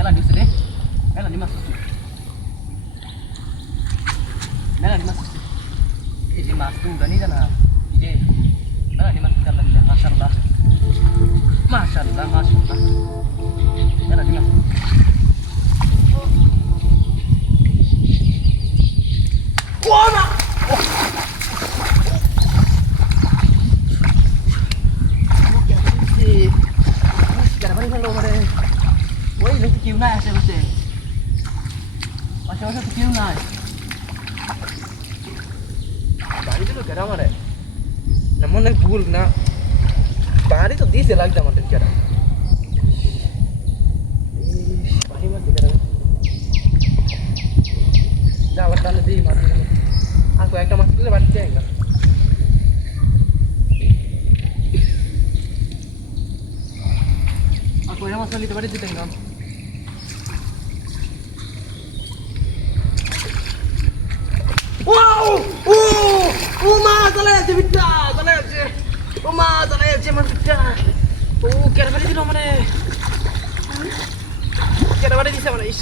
মেলা দিছে রে মেলা দি মাছ উঠছে। মেলা দি মাছ উঠছে। এই যে মাছ তুমি জানি জানা এই যে মেলা দি মাছ উঠছে আল্লাহ দিলে মাশাআল্লাহ মাশাআল্লাহ মাশাআল্লাহ Ase ase kiu na. বাড়িতে তো কেরা মারে। না ভুল না। বাড়ি তো দিছে লাগছে আমার কেরা বাড়ি মারছে তাহলে দিই মাছ আর কয়েকটা মাছ তুলে বাড়িতে যাই মাছ নিতে বাড়িতে না Wow! Oh! Oh ma, চলে যাচ্ছে বিট্টা চলে যাচ্ছে ও মা চলে যাচ্ছে বিট্টা ও কেটে দিল মানে। ফেলে দিছে মানে ইস।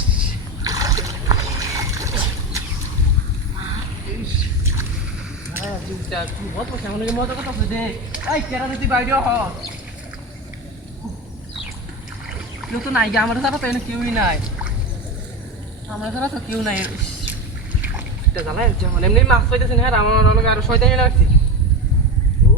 আরে, মজা কথা দে এই কেটে যদি বাইরে হ। কেউ তো নাই গা, আমার ছাড়া তো এনে কেউই নাই। আমার ছাড়া তো কেউ নাই। এটা হচ্ছে আমার এমনি মাছ পাইতেছে না আমার লগে আরও শয়তানি লাগছে।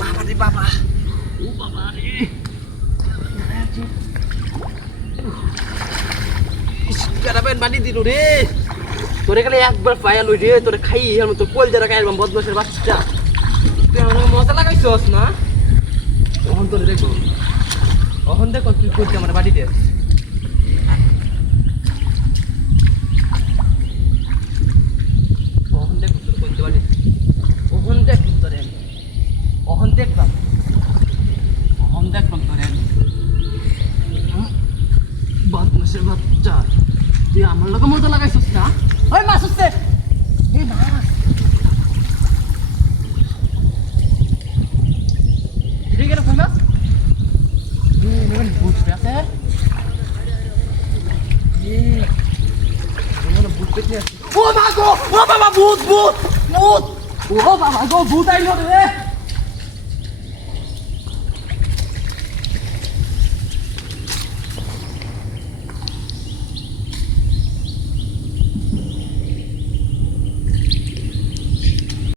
বাবা রে বাবা ও বাবা রে কারাবেন বানি দিল রে। তোরে খালি একবার পায়া লই রে, তোরে বাচ্চা। তুই আমার মজা লাগাইছস না? অহন তোরে দেখো। অহন দেখো তুই করছি আমার বাড়িতে অহন দেখো তোর করতে বাড়ি অহন দেখ তোরে আমি। অহন দেখলাম অহন দেখলাম তোরে আমি। হুম? বদমাসের বাচ্চা তুই আমার লোক মজা লাগাইছিস না? ওই মাছ হচ্ছে এই মাছ। ঠিক আছে মাছ? বুঝতে আছে ও মা গো ও বাবা ভূত ভূত ভূত। ও বাবা গো ভূত আইলো রে।